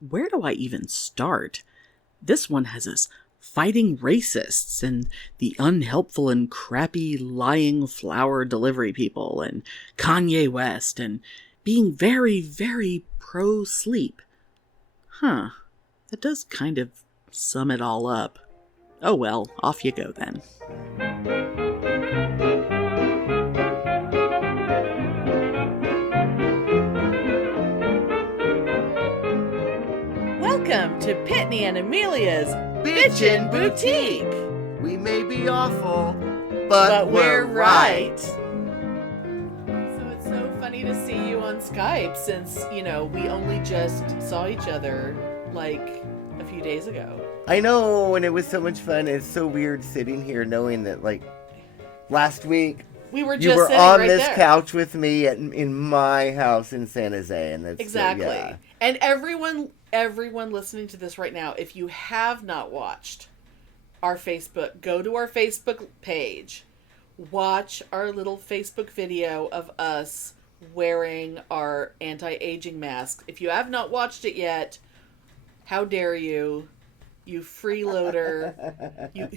where do I even start? This one has us fighting racists and the unhelpful and crappy lying flower delivery people and Kanye West and being very, very pro-sleep. Huh, that does kind of sum it all up. Oh well, off you go then. Welcome to Pitney and Amelia's Bitchin' Boutique. We may be awful, but we're right. So it's so funny to see you on Skype since, we only just saw each other like a few days ago. I know, and it was so much fun. It's so weird sitting here knowing that, like, last week you were on right this there. couch with me in my house in San Jose, and that's exactly. Yeah. And everyone listening to this right now, if you have not watched our Facebook, go to our Facebook page, watch our little Facebook video of us wearing our anti-aging mask. If you have not watched it yet, how dare you? You freeloader,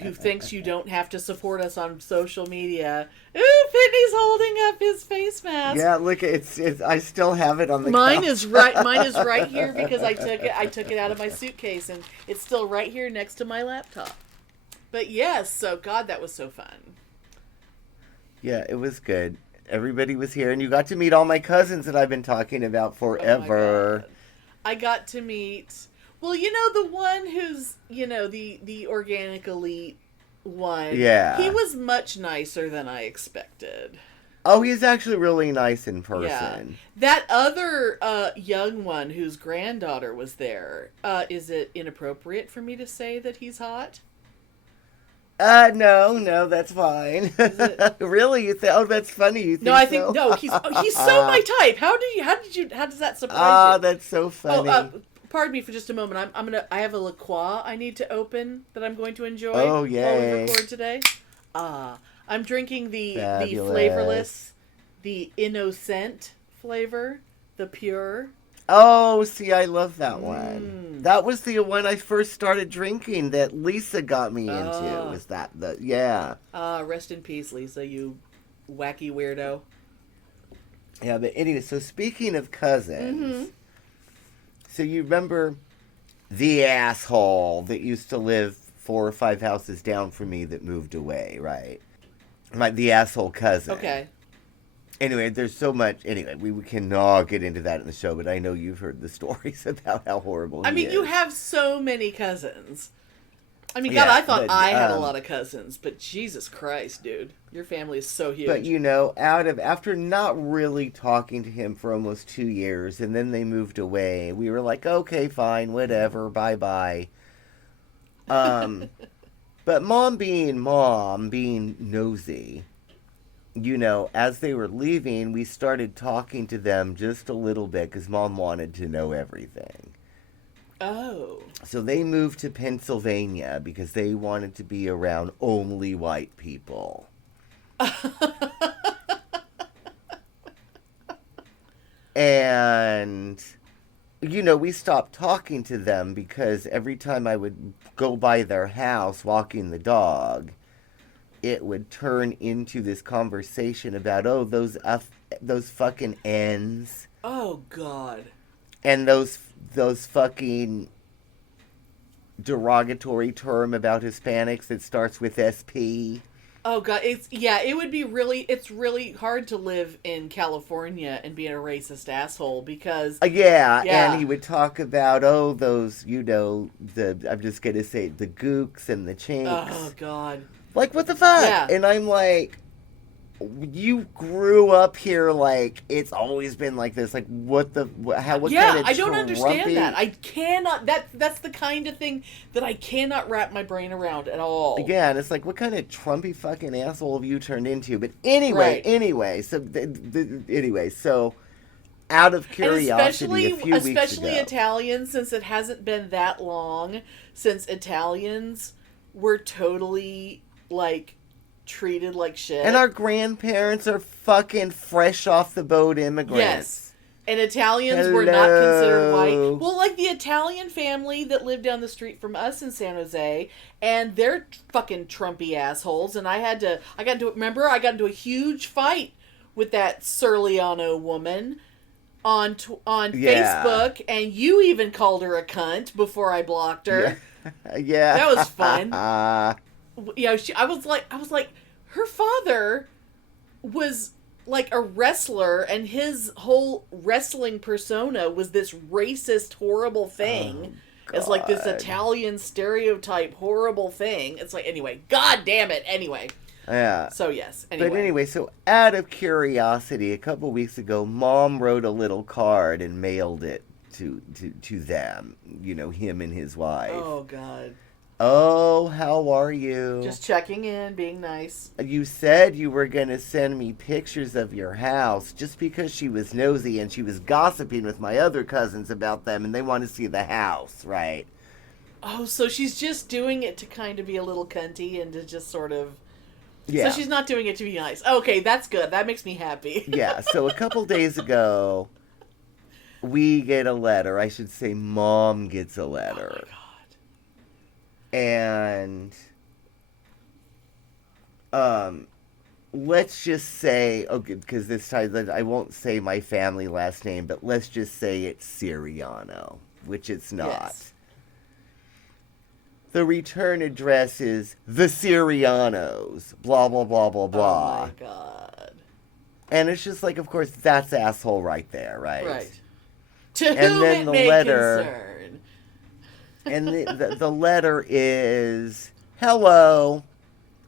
who thinks you don't have to support us on social media. Ooh, Pitney's holding up his face mask. Yeah, look, it's I still have it on the Mine couch. is right here because I took it out of my suitcase and it's still right here next to my laptop. But yes, so God, that was so fun. Yeah, it was good. Everybody was here, and you got to meet all my cousins that I've been talking about forever. Oh I got to meet... Well, the one who's, the organic elite one. Yeah. He was much nicer than I expected. Oh, he's actually really nice in person. Yeah. That other young one whose granddaughter was there, is it inappropriate for me to say that he's hot? No, that's fine. Really? You think? Oh, that's funny. You think? No, I think so? no. He's so my type. How does that surprise you? Ah, that's so funny. Pardon me for just a moment. I have a La Croix I need to open that I'm going to enjoy. Oh, while we yay. record today. I'm drinking the Fabulous. flavorless, the innocent flavor, the pure. Oh, see, I love that one. That was the one I first started drinking that Lisa got me into. Was that yeah? Rest in peace, Lisa, you wacky weirdo. Yeah, but anyway, so speaking of cousins, so you remember the asshole that used to live 4 or 5 houses down from me that moved away, right? The asshole cousin. Okay. Anyway, there's so much. Anyway, we cannot get into that in the show, but I know you've heard the stories about how horrible he is. You have so many cousins. God, Yeah, I thought but, I had a lot of cousins, but Jesus Christ, dude. Your family is so huge. But, after not really talking to him for almost 2 years, and then they moved away, we were like, okay, fine, whatever, bye-bye. But mom being nosy, as they were leaving, we started talking to them just a little bit because Mom wanted to know everything. Oh. So they moved to Pennsylvania because they wanted to be around only white people. And, we stopped talking to them because every time I would go by their house walking the dog, it would turn into this conversation about, those fucking N's. Oh, God. And those fucking derogatory term about Hispanics that starts with SP. Oh, God. It's really hard to live in California and be a racist asshole because... Yeah, and he would talk about, those, I'm just going to say, the gooks and the chinks. Oh, God. Like, what the fuck? Yeah. And I'm like, you grew up here, like, it's always been like this. Like, what kind of I don't understand that. I cannot, that's the kind of thing that I cannot wrap my brain around at all. Yeah, and it's like, what kind of Trumpy fucking asshole have you turned into? But anyway, so out of curiosity, especially Italians, since it hasn't been that long since Italians were totally, like, treated like shit. And our grandparents are fucking fresh off the boat immigrants. Yes. And Italians were not considered white. Well, like the Italian family that lived down the street from us in San Jose, and they're fucking Trumpy assholes. And I got into a huge fight with that Surliano woman on Facebook, and you even called her a cunt before I blocked her. Yeah. That was fun. I was like, her father was like a wrestler, and his whole wrestling persona was this racist, horrible thing. It's like this Italian stereotype, horrible thing. It's like, anyway, god damn it. Anyway. Yeah. So, yes. Anyway. But anyway, so out of curiosity, a couple weeks ago, Mom wrote a little card and mailed it to them. You know, him and his wife. Oh, God. Oh, how are you? Just checking in, being nice. You said you were going to send me pictures of your house just because she was nosy and she was gossiping with my other cousins about them and they want to see the house, right? Oh, so she's just doing it to kind of be a little cunty and to just sort of... Yeah. So she's not doing it to be nice. Okay, that's good. That makes me happy. Yeah, so a couple days ago, we get a letter. I should say Mom gets a letter. Oh, my God. And let's just say, okay, because this time I won't say my family last name, but let's just say it's Siriano, which it's not. Yes. The return address is the Sirianos, blah, blah, blah, blah, blah. Oh, my God. And it's just like, of course, that's asshole right there, right? Right. To whom it may concern. And the letter is, hello,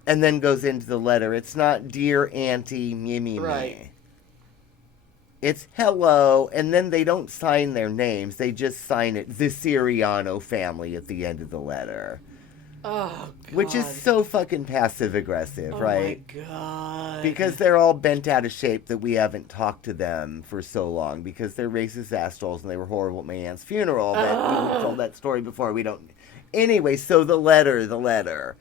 and then goes into the letter. It's not dear Auntie Mimi. Right. It's hello, and then they don't sign their names. They just sign it, the Siriano family, at the end of the letter. Oh, God. Which is so fucking passive-aggressive, right? Oh, my God. Because they're all bent out of shape that we haven't talked to them for so long. Because they're racist assholes and they were horrible at my aunt's funeral. But we told that story before. We don't... Anyway, so the letter.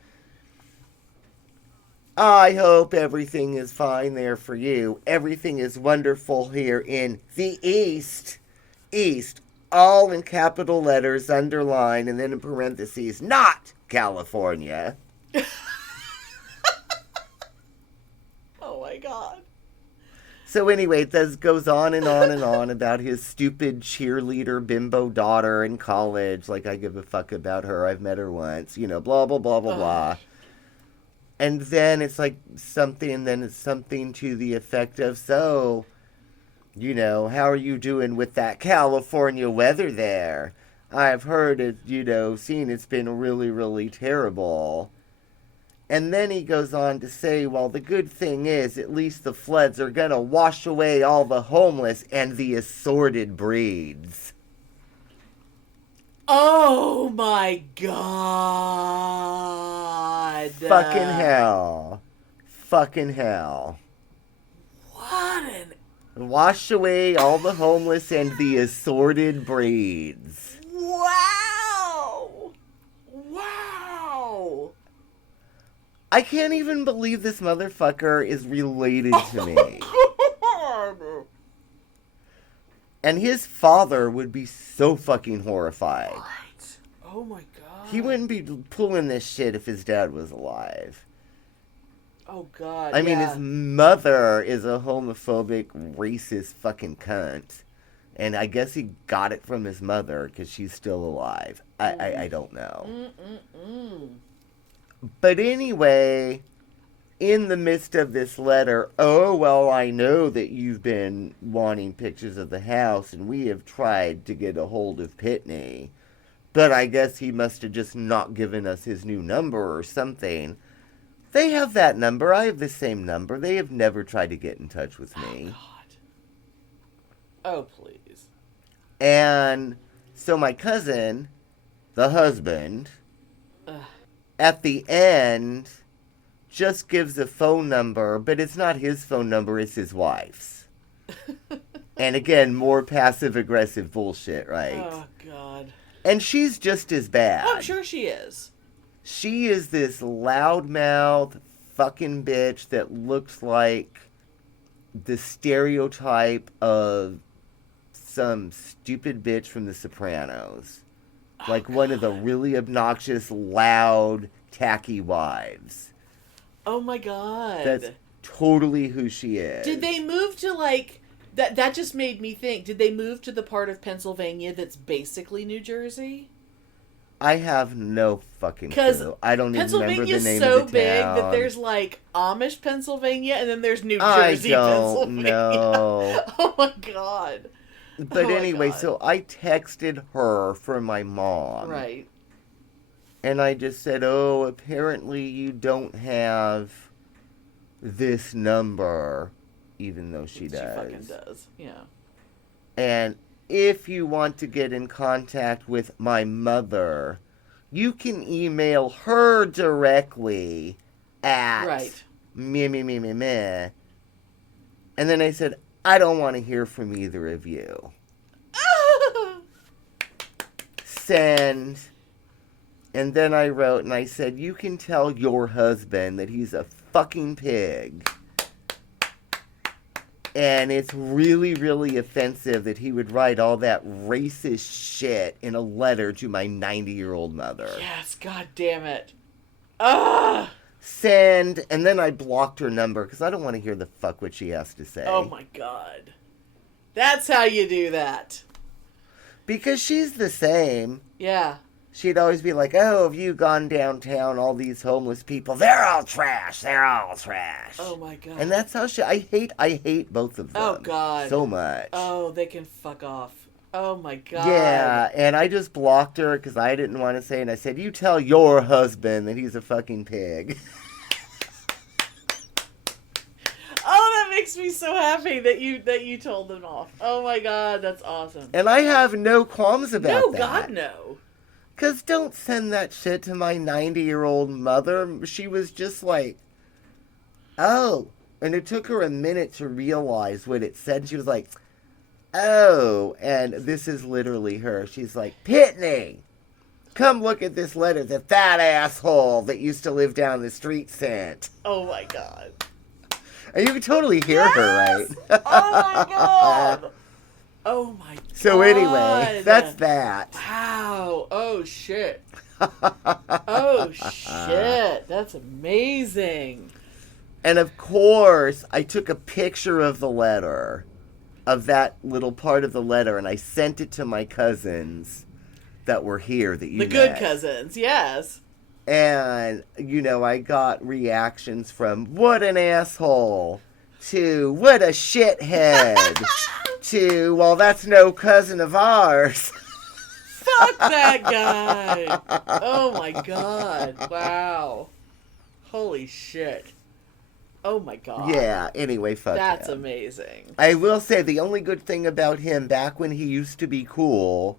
I hope everything is fine there for you. Everything is wonderful here in the East. East. All in capital letters, underlined, and then in parentheses, not California. Oh my God. So anyway, it goes on and on and on about his stupid cheerleader bimbo daughter in college. Like, I give a fuck about her. I've met her once. You know, blah, blah, blah, blah, blah. And then it's like something, and then it's something to the effect of, so, you know, how are you doing with that California weather there? I've heard it, you know, seen it's been really, really terrible. And then he goes on to say, well, the good thing is, at least the floods are going to wash away all the homeless and the assorted breeds. Oh my God. Fucking hell. Fucking hell. What an... Wash away all the homeless and the assorted breeds. Wow. Wow. I can't even believe this motherfucker is related to me. And his father would be so fucking horrified. Right. Oh my God. He wouldn't be pulling this shit if his dad was alive. Oh God. I mean, his mother is a homophobic, racist fucking cunt. And I guess he got it from his mother because she's still alive. I don't know. But anyway, in the midst of this letter, oh, well, I know that you've been wanting pictures of the house, and we have tried to get a hold of Pitney. But I guess he must have just not given us his new number or something. They have that number. I have the same number. They have never tried to get in touch with me. Oh God. Oh, please. And so my cousin, the husband, at the end, just gives a phone number, but it's not his phone number, it's his wife's. And again, more passive-aggressive bullshit, right? Oh, God. And she's just as bad. I'm sure she is. She is this loudmouth fucking bitch that looks like the stereotype of some stupid bitch from The Sopranos. Like one of the really obnoxious, loud, tacky wives. Oh my God. That's totally who she is. Did they move to like... That just made me think. Did they move to the part of Pennsylvania that's basically New Jersey? I have no fucking clue. I don't even remember the name so of the big town. that there's like Amish Pennsylvania and then there's New Jersey Pennsylvania. Know. Oh my God. But Oh anyway, God. so I texted her for my mom. Right. And I just said, oh, apparently you don't have this number, even though she does. She fucking does, yeah. And if you want to get in contact with my mother, you can email her directly at me. And then I said, I don't want to hear from either of you. Send. And then I wrote and I said, you can tell your husband that he's a fucking pig. And it's really, really offensive that he would write all that racist shit in a letter to my 90-year-old mother. Yes, God damn it. Ah! Send. And then I blocked her number because I don't want to hear the fuck what she has to say. Oh my God. That's how you do that. Because she's the same. Yeah. She'd always be like, oh, have you gone downtown? All these homeless people, they're all trash. They're all trash. Oh, my God. And that's how I hate both of them. Oh, God. So much. Oh, they can fuck off. Oh, my God. Yeah, and I just blocked her because I didn't want to say, and I said, you tell your husband that he's a fucking pig. Oh, that makes me so happy that you told them off. Oh, my God, that's awesome. And I have no qualms about that. No, God, no. Because don't send that shit to my 90-year-old mother. She was just like, oh. And it took her a minute to realize what it said. She was like, oh. And this is literally her. She's like, Pitney, come look at this letter that asshole that used to live down the street sent. Oh, my God. And you can totally hear her, right? Oh, my God. Oh, my God. So anyway, that's that. Wow. Oh, shit. Oh, shit. That's amazing. And of course, I took a picture of the letter, of that little part of the letter, and I sent it to my cousins that were here that you met. The good cousins, yes. And, I got reactions from, what an asshole, to, what a shithead, to, well, that's no cousin of ours. Fuck that guy. Oh, my God. Wow. Holy shit. Oh, my God. Yeah, anyway, fuck That's him. amazing. I will say, the only good thing about him, back when he used to be cool,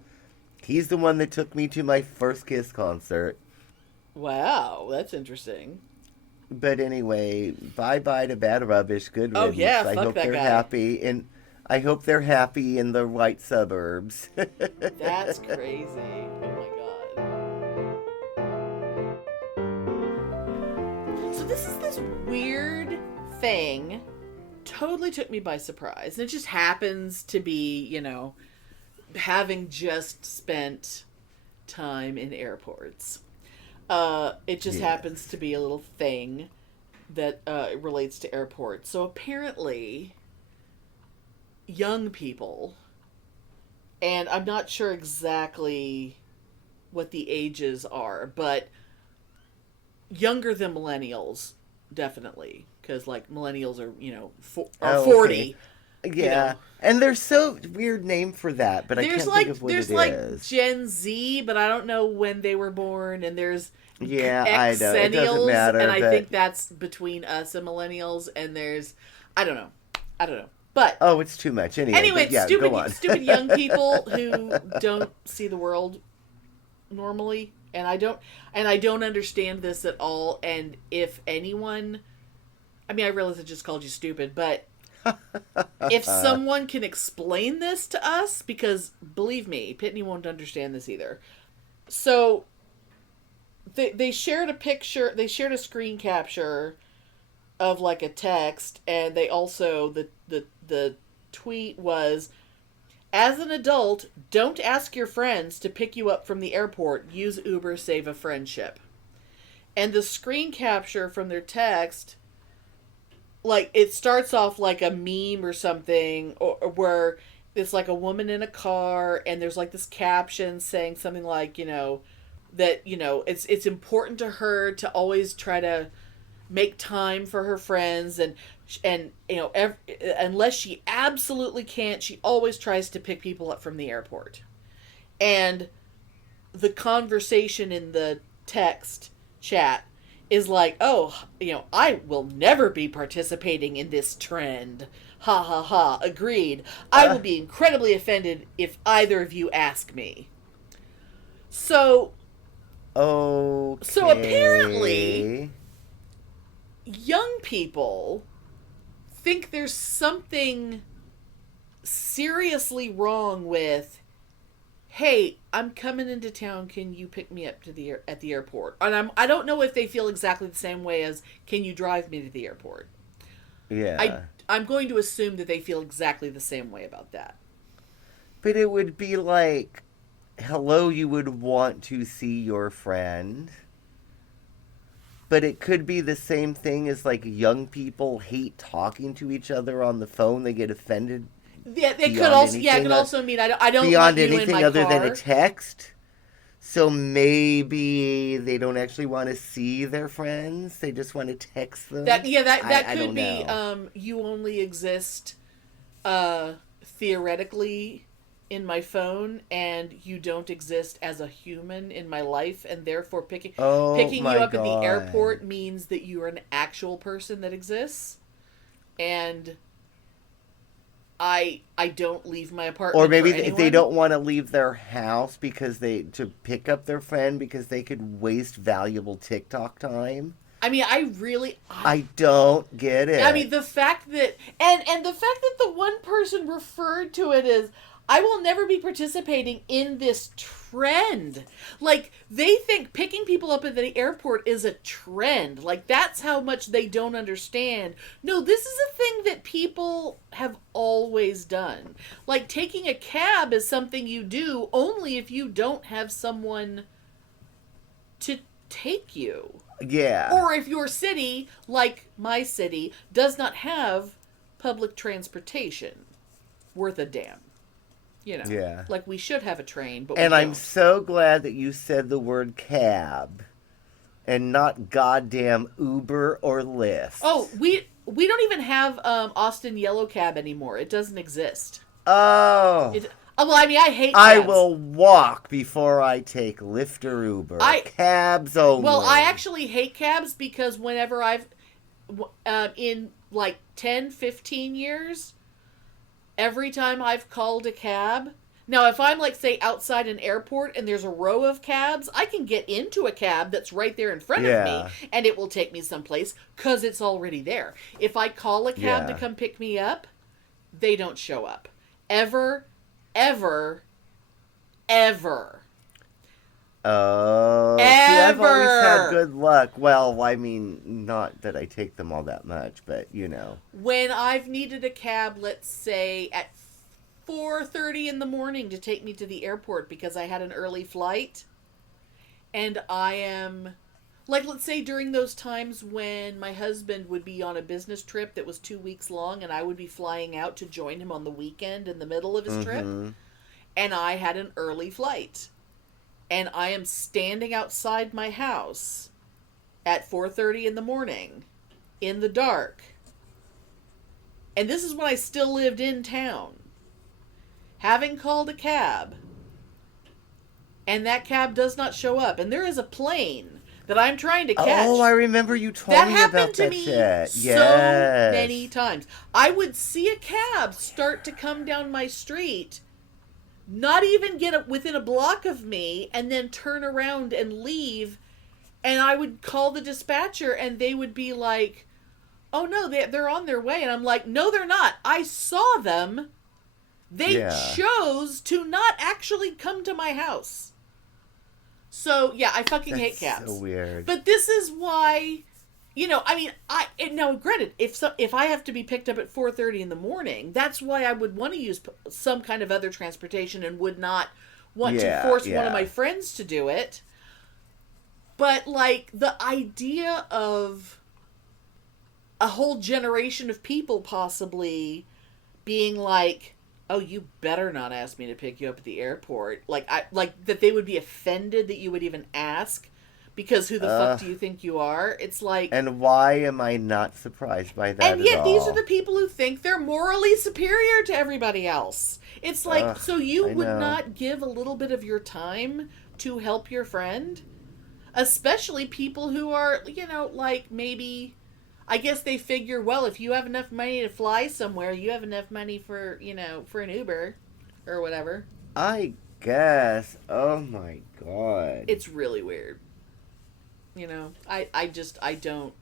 he's the one that took me to my first Kiss concert. Wow, that's interesting. But anyway, bye-bye to Bad Rubbish. Good riddance. Oh, yeah, I fuck hope that they're guy. happy, and I hope they're happy in the right suburbs. That's crazy. Oh, my God. So this is this weird thing. Totally took me by surprise. And it just happens to be, having just spent time in airports. It just happens to be a little thing that relates to airports. So apparently, young people, and I'm not sure exactly what the ages are, but younger than millennials, definitely. Because, millennials are, 40. Okay. Yeah. And there's so weird name for that, but I can't think of what it is. There's Gen Z, but I don't know when they were born, and there's I know. It doesn't matter. And I think that's between us and millennials, and there's, I don't know. But oh, it's too much. Anyway, yeah, go on. Stupid young people who don't see the world normally, and I don't understand this at all. And if anyone, I realize I just called you stupid, but if someone can explain this to us, because believe me, Pitney won't understand this either. So they shared a picture, they shared a screen capture of a text, and they also the tweet was, As an adult, don't ask your friends to pick you up from the airport. Use Uber, save a friendship. And the screen capture from their text, like, it starts off like a meme or something, or where it's like a woman in a car, and there's like this caption saying something like, that, it's important to her to always try to make time for her friends, and unless she absolutely can't, she always tries to pick people up from the airport. And the conversation in the text chat is like, oh, I will never be participating in this trend. Ha ha ha, agreed. I will be incredibly offended if either of you ask me. So apparently young people think there's something seriously wrong with, hey, I'm coming into town, can you pick me up at the airport? And I don't know if they feel exactly the same way as, can you drive me to the airport? Yeah. I'm going to assume that they feel exactly the same way about that. But it would be like, hello, you would want to see your friend. But it could be the same thing as, like, young people hate talking to each other on the phone. They get offended. Yeah, it could also. Yeah, it could also mean I don't beyond want you anything in my other car. than a text. So maybe they don't actually want to see their friends. They just want to text them. That could be. You only exist, theoretically, in my phone, and you don't exist as a human in my life, and therefore picking you up at the airport means that you are an actual person that exists, and I don't leave my apartment. Or maybe for anyone. they don't want to leave their house to pick up their friend because they could waste valuable TikTok time. I mean, I don't get it. I mean, the fact that and the fact that the one person referred to it as, I will never be participating in this trend. Like, they think picking people up at the airport is a trend. Like, that's how much they don't understand. No, this is a thing that people have always done. Like, taking a cab is something you do only if you don't have someone to take you. Yeah. Or if your city, like my city, does not have public transportation worth a damn. Yeah. Like, we should have a train, but and we I'm don't. so glad that you said the word cab and not goddamn Uber or Lyft. Oh, we don't even have Austin Yellow Cab anymore. It doesn't exist. Oh. Well, I mean, I hate cabs. I will walk before I take Lyft or Uber. Cabs only. Well, I actually hate cabs because whenever I've, in like 10, 15 years, every time I've called a cab. Now, if I'm, like, say, outside an airport and there's a row of cabs, I can get into a cab that's right there in front of me, and it will take me someplace because it's already there. If I call a cab to come pick me up, they don't show up. Ever, ever, ever. Oh. Ever. See, I've always had good luck. Well, I mean, not that I take them all that much, but, When I've needed a cab, let's say, at 4:30 in the morning to take me to the airport because I had an early flight, and I am, like, let's say during those times when my husband would be on a business trip that was 2 weeks long, and I would be flying out to join him on the weekend in the middle of his trip, and I had an early flight. And I am standing outside my house at 4:30 in the morning in the dark. And this is when I still lived in town. Having called a cab. And that cab does not show up. And there is a plane that I'm trying to catch. Oh, I remember you told me about that shit. That happened to me so many times. I would see a cab start to come down my street, not even get within a block of me, and then turn around and leave, and I would call the dispatcher, and they would be like, oh no, they're on their way, and I'm like, no, they're not. I saw them. They chose to not actually come to my house. So, yeah, I fucking hate cabs. So weird. But this is why I mean, now granted, if I have to be picked up at 4:30 in the morning, that's why I would want to use some kind of other transportation and would not want to force one of my friends to do it. But like the idea of a whole generation of people possibly being like, "Oh, you better not ask me to pick you up at the airport." Like that they would be offended that you would even ask. Because who the fuck do you think you are? It's like... And why am I not surprised by that And yet at these all? are the people who think they're morally superior to everybody else. It's like, so you would not give a little bit of your time to help your friend? Especially people who are, like maybe... I guess they figure, well, if you have enough money to fly somewhere, you have enough money for, for an Uber or whatever. I guess. Oh my god. It's really weird. I don't.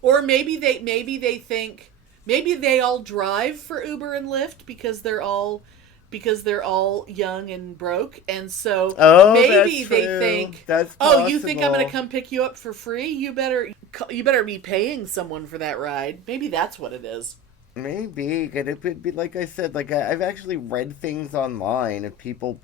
Or maybe they think, maybe they all drive for Uber and Lyft because they're all young and broke, and so maybe they think, that's oh, you think I'm going to come pick you up for free? You better be paying someone for that ride. Maybe that's what it is. Maybe, and it could be like I said. Like I've actually read things online of people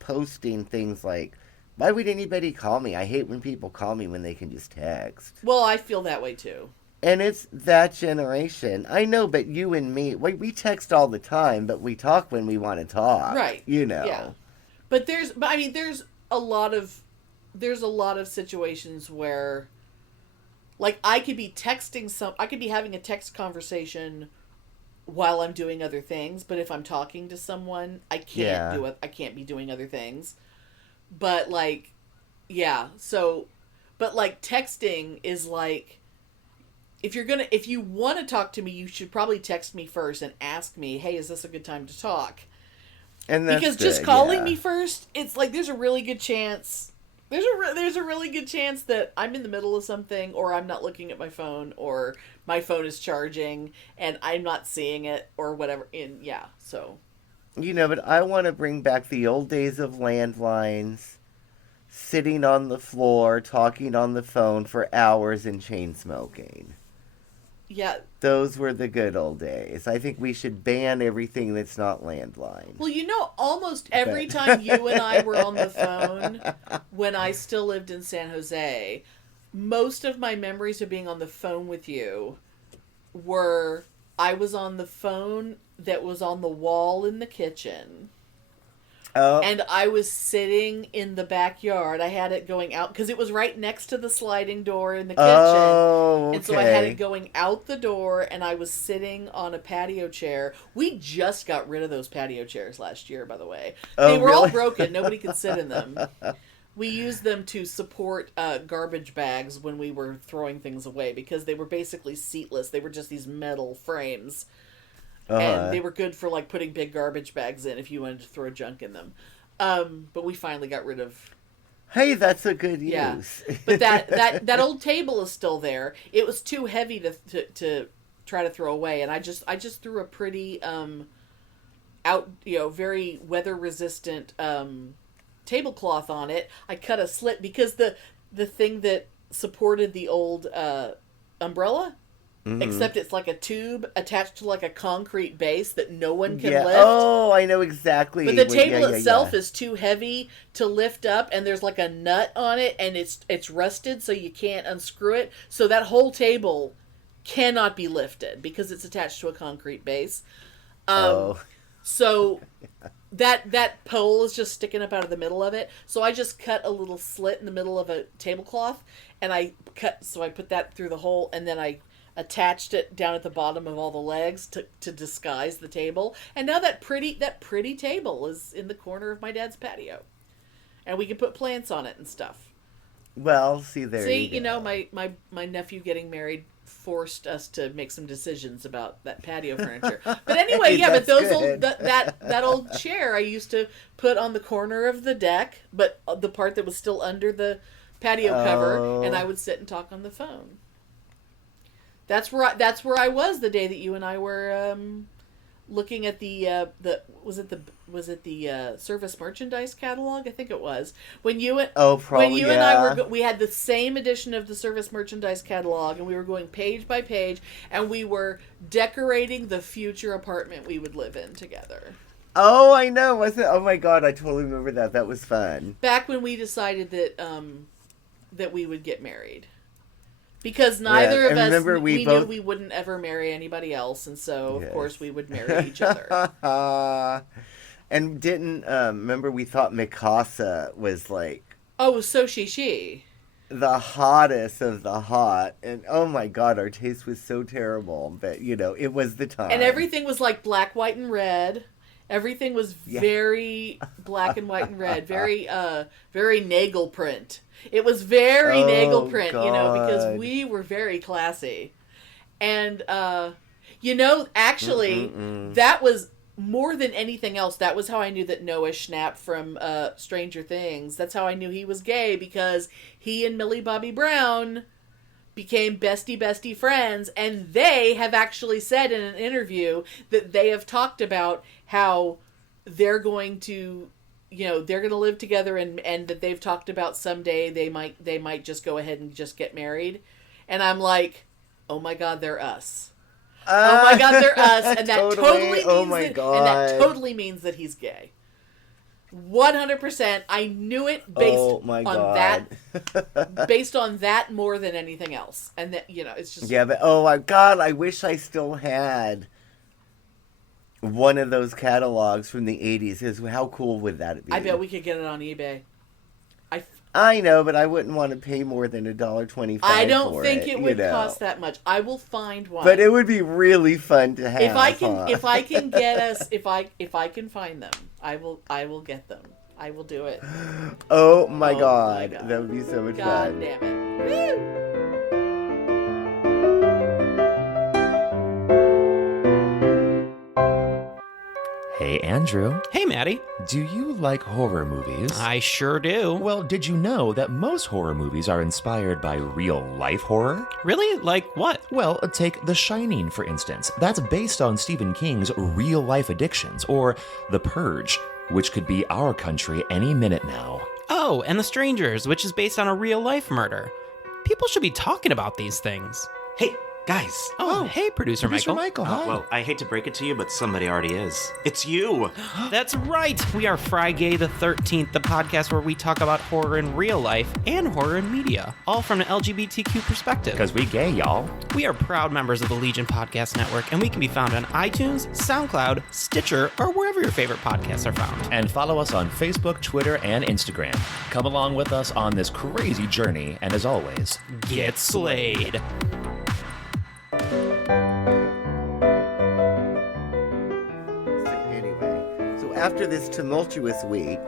posting things like, why would anybody call me? I hate when people call me when they can just text. Well, I feel that way too. And it's that generation. I know, but you and me, we text all the time, but we talk when we want to talk. Right. Yeah. But there's a lot of situations where, like, I could be having a text conversation while I'm doing other things, but if I'm talking to someone, I can't do it. I can't be doing other things. But like, but like texting is like, if you want to talk to me, you should probably text me first and ask me, hey, is this a good time to talk? And that's because just calling me first, it's like, there's a really good chance that I'm in the middle of something, or I'm not looking at my phone, or my phone is charging and I'm not seeing it, or whatever. So. But I want to bring back the old days of landlines, sitting on the floor, talking on the phone for hours and chain smoking. Yeah. Those were the good old days. I think we should ban everything that's not landline. Well, almost every time you and I were on the phone, when I still lived in San Jose, most of my memories of being on the phone with you were, I was on the phone that was on the wall in the kitchen. Oh. And I was sitting in the backyard. I had it going out because it was right next to the sliding door in the kitchen. Oh, okay. And so I had it going out the door, and I was sitting on a patio chair. We just got rid of those patio chairs last year, by the way. They were all broken. Nobody could sit in them. We used them to support garbage bags when we were throwing things away, because they were basically seatless. They were just these metal frames. And they were good for like putting big garbage bags in if you wanted to throw junk in them. But we finally got rid of... Hey, that's a good use. Yeah. But that old table is still there. It was too heavy to try to throw away, and I just threw a pretty very weather resistant tablecloth on it. I cut a slit because the thing that supported the old umbrella, except it's like a tube attached to like a concrete base that no one can lift. Oh, I know exactly. But the table itself is too heavy to lift up, and there's like a nut on it, and it's rusted, so you can't unscrew it. So that whole table cannot be lifted because it's attached to a concrete base. So that pole is just sticking up out of the middle of it. So I just cut a little slit in the middle of a tablecloth, and I put that through the hole, and then I attached it down at the bottom of all the legs to disguise the table. And now that pretty table is in the corner of my dad's patio. And we can put plants on it and stuff. Well, you go. My nephew getting married forced us to make some decisions about that patio furniture. But anyway, but those old that old chair I used to put on the corner of the deck, but the part that was still under the patio cover, and I would sit and talk on the phone. That's where I was the day that you and I were looking at the was it the service merchandise catalog? I think it was when you and and I were we had the same edition of the service merchandise catalog, and we were going page by page, and we were decorating the future apartment we would live in together. Oh, I know. Oh my God, I totally remember that. That was fun. Back when we decided that that we would get married. Because neither of us, we knew we wouldn't ever marry anybody else, and so, of course, we would marry each other. And didn't, remember we thought Mikasa was like... Oh, so she. The hottest of the hot. And, oh my God, our taste was so terrible. But, it was the time. And everything was like black, white, and red. Everything was very black and white and red. Very, very Nagel print. It was very Nagel print, because we were very classy. And, actually, that was more than anything else. That was how I knew that Noah Schnapp from Stranger Things, that's how I knew he was gay, because he and Millie Bobby Brown became bestie friends. And they have actually said in an interview that they have talked about how they're going to... they're going to live together, and that they've talked about someday they might just go ahead and just get married. And I'm like, oh my God, they're us. Oh my God, they're us. And that totally means that he's gay. 100%. I knew it based on that more than anything else. And that, it's just... Yeah, but oh my God, I wish I still had one of those catalogs from the 80s. How cool would that be? I bet we could get it on eBay. I know, but I wouldn't want to pay more than $1.25. I don't think it would cost that much. I will find one. But it would be really fun to have. If I can get us, if I can find them, I will get them. I will do it. Oh my God. That would be so much God fun. damn it. Woo! Hey, Andrew. Hey, Maddie. Do you like horror movies? I sure do. Well, did you know that most horror movies are inspired by real-life horror? Really? Like what? Well, take The Shining, for instance. That's based on Stephen King's real-life addictions, or The Purge, which could be our country any minute now. Oh, and The Strangers, which is based on a real-life murder. People should be talking about these things. Hey, guys. Oh, hey, Producer Michael. Hi. Well, I hate to break it to you, but somebody already is. It's you. That's right. We are FriGay the 13th, the podcast where we talk about horror in real life and horror in media, all from an LGBTQ perspective. Because we gay, y'all. We are proud members of the Legion Podcast Network, and we can be found on iTunes, SoundCloud, Stitcher, or wherever your favorite podcasts are found. And follow us on Facebook, Twitter, and Instagram. Come along with us on this crazy journey, and as always, get slayed. After this tumultuous week,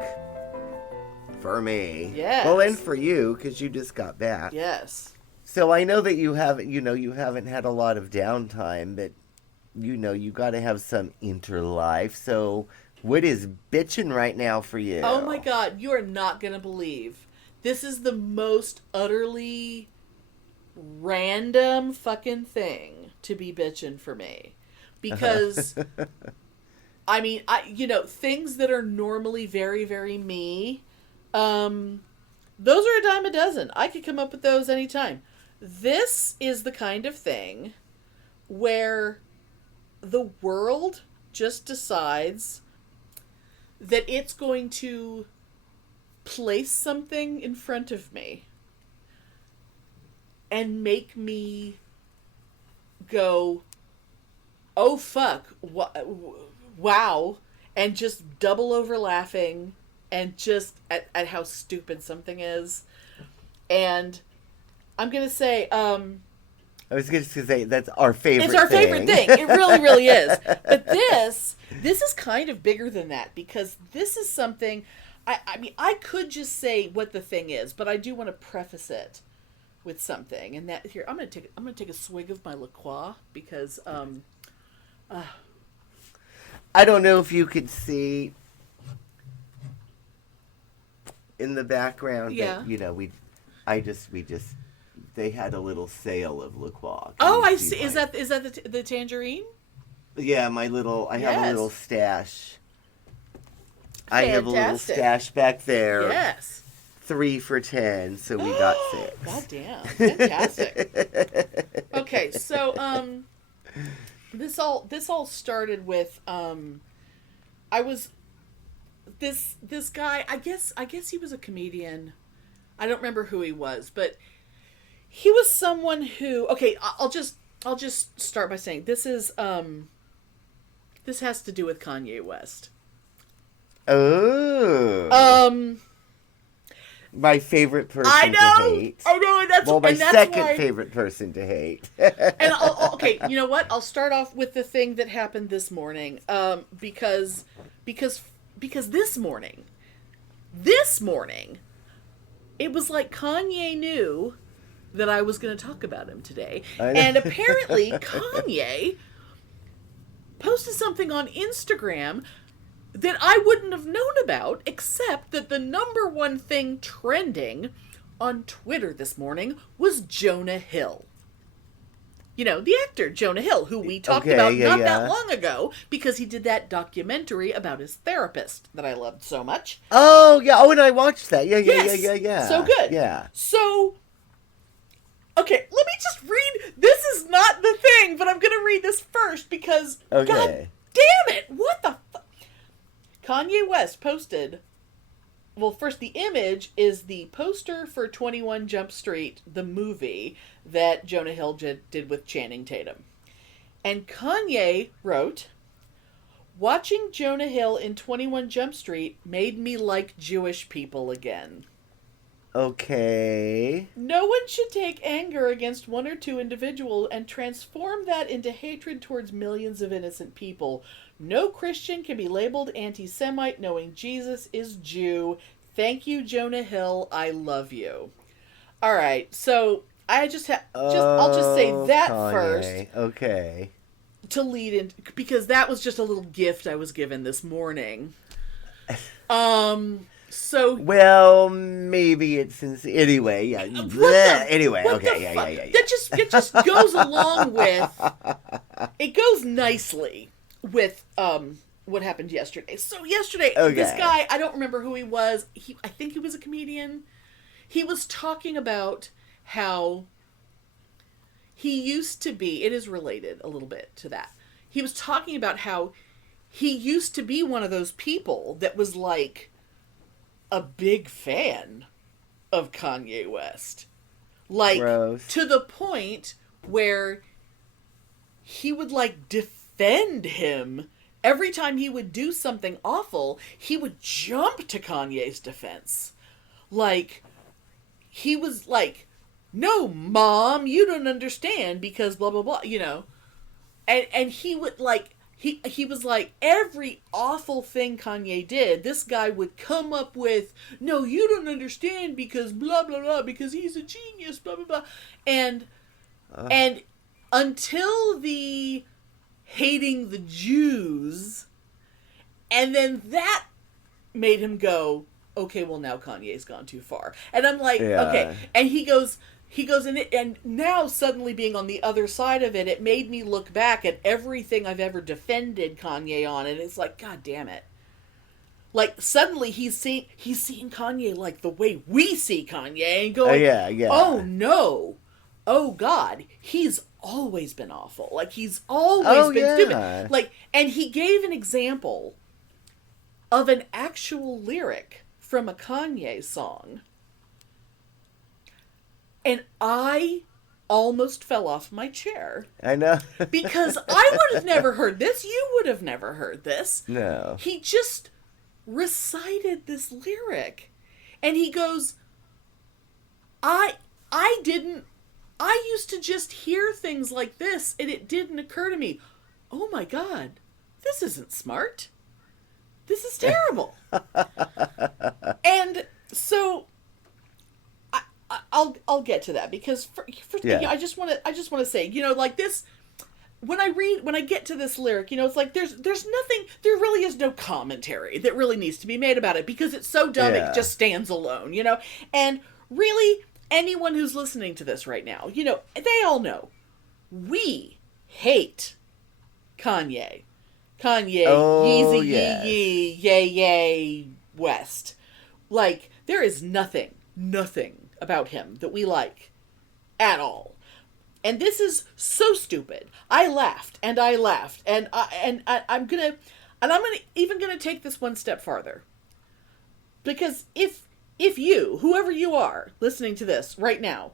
for me, yes. Well, and for you, because you just got back. Yes. So I know that you haven't had a lot of downtime, but you got to have some interlife. So what is bitching right now for you? Oh my God, you are not gonna believe this is the most utterly random fucking thing to be bitching for me, because. I mean, things that are normally very, very me, those are a dime a dozen. I could come up with those anytime. This is the kind of thing where the world just decides that it's going to place something in front of me and make me go, oh fuck, wow, and just double over laughing and just at how stupid something is. And I'm going to say... I was going to say that's our favorite thing. It's our favorite thing. It really, really is. But this is kind of bigger than that, because this is something... I mean, I could just say what the thing is, but I do want to preface it with something. And that... Here, I'm going to take a swig of my La Croix, because... I don't know if you could see in the background. Yeah. That, they had a little sale of La Croix. Oh, I see. Is that the tangerine? Yeah, I have a little stash. I have a little Fantastic. stash back there. Yes. 3 for $10, so we got 6. God damn. Fantastic. Okay, so this all started with this guy, I guess he was a comedian. I don't remember who he was, but he was someone who, okay, I'll just start by saying this has to do with Kanye West. Oh. My favorite person to hate. I know, and that's my and that's second why, favorite person to hate. And okay, you know what? I'll start off with the thing that happened this morning. Because this morning, it was like Kanye knew that I was going to talk about him today, and apparently Kanye posted something on Instagram that I wouldn't have known about, except that the number one thing trending on Twitter this morning was Jonah Hill. You know, the actor Jonah Hill, who we talked about not that long ago, because he did that documentary about his therapist that I loved so much. Oh, yeah. Oh, and I watched that. Yeah. So good. Yeah. So, okay, let me just read. This is not the thing, but I'm going to read this first because, God damn it, what the fuck? Kanye West posted, well, first, the image is the poster for 21 Jump Street, the movie that Jonah Hill did with Channing Tatum. And Kanye wrote, "Watching Jonah Hill in 21 Jump Street made me like Jewish people again. Okay. No one should take anger against one or two individuals and transform that into hatred towards millions of innocent people. No Christian can be labeled anti-Semite knowing Jesus is Jew. Thank you, Jonah Hill. I love you." All right, so I I'll just say that Kanye. first. Okay. To lead in, because that was just a little gift I was given this morning. So. Well, maybe it's anyway. Yeah. Anyway. Okay. Yeah. It just goes along with. It goes nicely with what happened yesterday. So yesterday, this guy, I don't remember who he was. I think he was a comedian. He was talking about how he used to be. It is related a little bit to that. He was talking about how he used to be one of those people that was like a big fan of Kanye West. Like, gross. To the point where he would, like, defend him. Every time he would do something awful, he would jump to Kanye's defense. Like, he was like, "No, Mom, you don't understand because blah, blah, blah," you know. And he would, like, he was like, every awful thing Kanye did, this guy would come up with, "No, you don't understand because blah, blah, blah, because he's a genius, blah, blah, blah." And until the hating the Jews, and then that made him go, "Okay, well, now Kanye's gone too far." And I'm like, okay. And he goes, and now suddenly being on the other side of it, it made me look back at everything I've ever defended Kanye on, and it's like, God damn it. Like, suddenly he's seeing Kanye like the way we see Kanye, and going, "Oh no, oh God, he's always been awful. Like, he's always been stupid." Like, and he gave an example of an actual lyric from a Kanye song. And I almost fell off my chair. I know. Because I would have never heard this. You would have never heard this. No. He just recited this lyric. And he goes, I used to just hear things like this, and it didn't occur to me, "Oh my God, this isn't smart. This is terrible." And so I'll get to that, because you know, I just want to say, you know, like this, when I get to this lyric, you know, it's like there's nothing, there really is no commentary that really needs to be made about it, because it's so dumb it just stands alone, you know. And really, anyone who's listening to this right now, you know, they all know we hate Kanye. Kanye, Oh, Yeezy, yes. yee, yay, yay, West. Like, there is nothing about him that we like at all. And this is so stupid. I laughed, and I'm even gonna take this one step farther. Because if you, whoever you are, listening to this right now,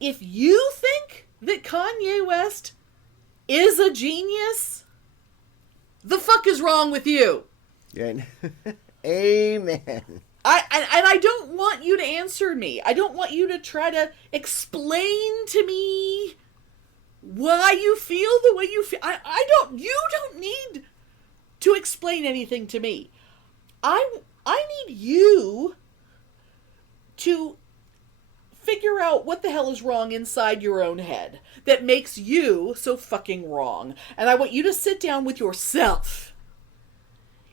if you think that Kanye West is a genius, the fuck is wrong with you? Yeah. Amen. I don't want you to answer me. I don't want you to try to explain to me why you feel the way you feel. You don't need to explain anything to me. I need you to figure out what the hell is wrong inside your own head that makes you so fucking wrong. And I want you to sit down with yourself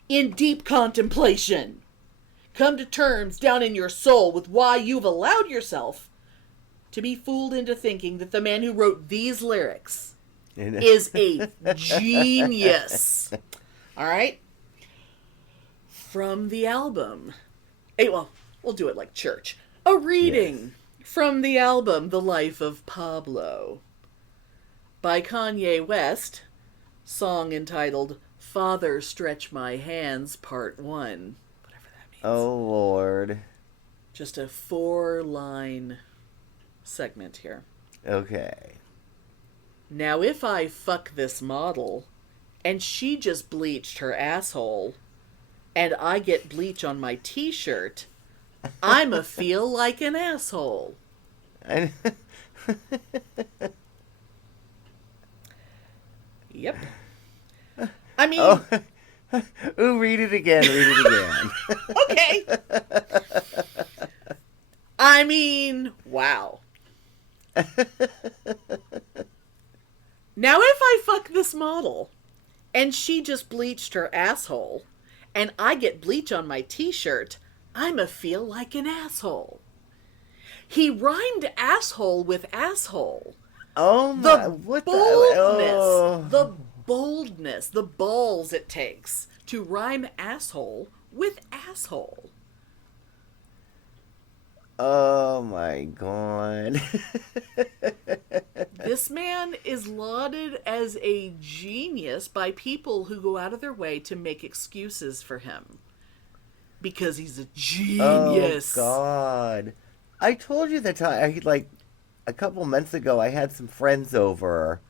in deep contemplation. Come to terms down in your soul with why you've allowed yourself to be fooled into thinking that the man who wrote these lyrics is a genius. All right? From the album. Well, we'll do it like church. A reading from the album The Life of Pablo by Kanye West, song entitled Father Stretch My Hands Part 1. Whatever that means. Oh, Lord. Just a 4-line segment here. Okay. Now if I fuck this model and she just bleached her asshole and I get bleach on my t-shirt, I'ma feel like an asshole. Yep. I mean... Oh. Ooh, read it again. Okay. I mean, wow. Now if I fuck this model and she just bleached her asshole and I get bleach on my t-shirt, I'ma feel like an asshole. He rhymed asshole with asshole. Oh my, The boldness, the balls it takes to rhyme asshole with asshole. Oh my God. This man is lauded as a genius by people who go out of their way to make excuses for him. Because he's a genius. Oh God. I told you that time, like a couple months ago, I had some friends over.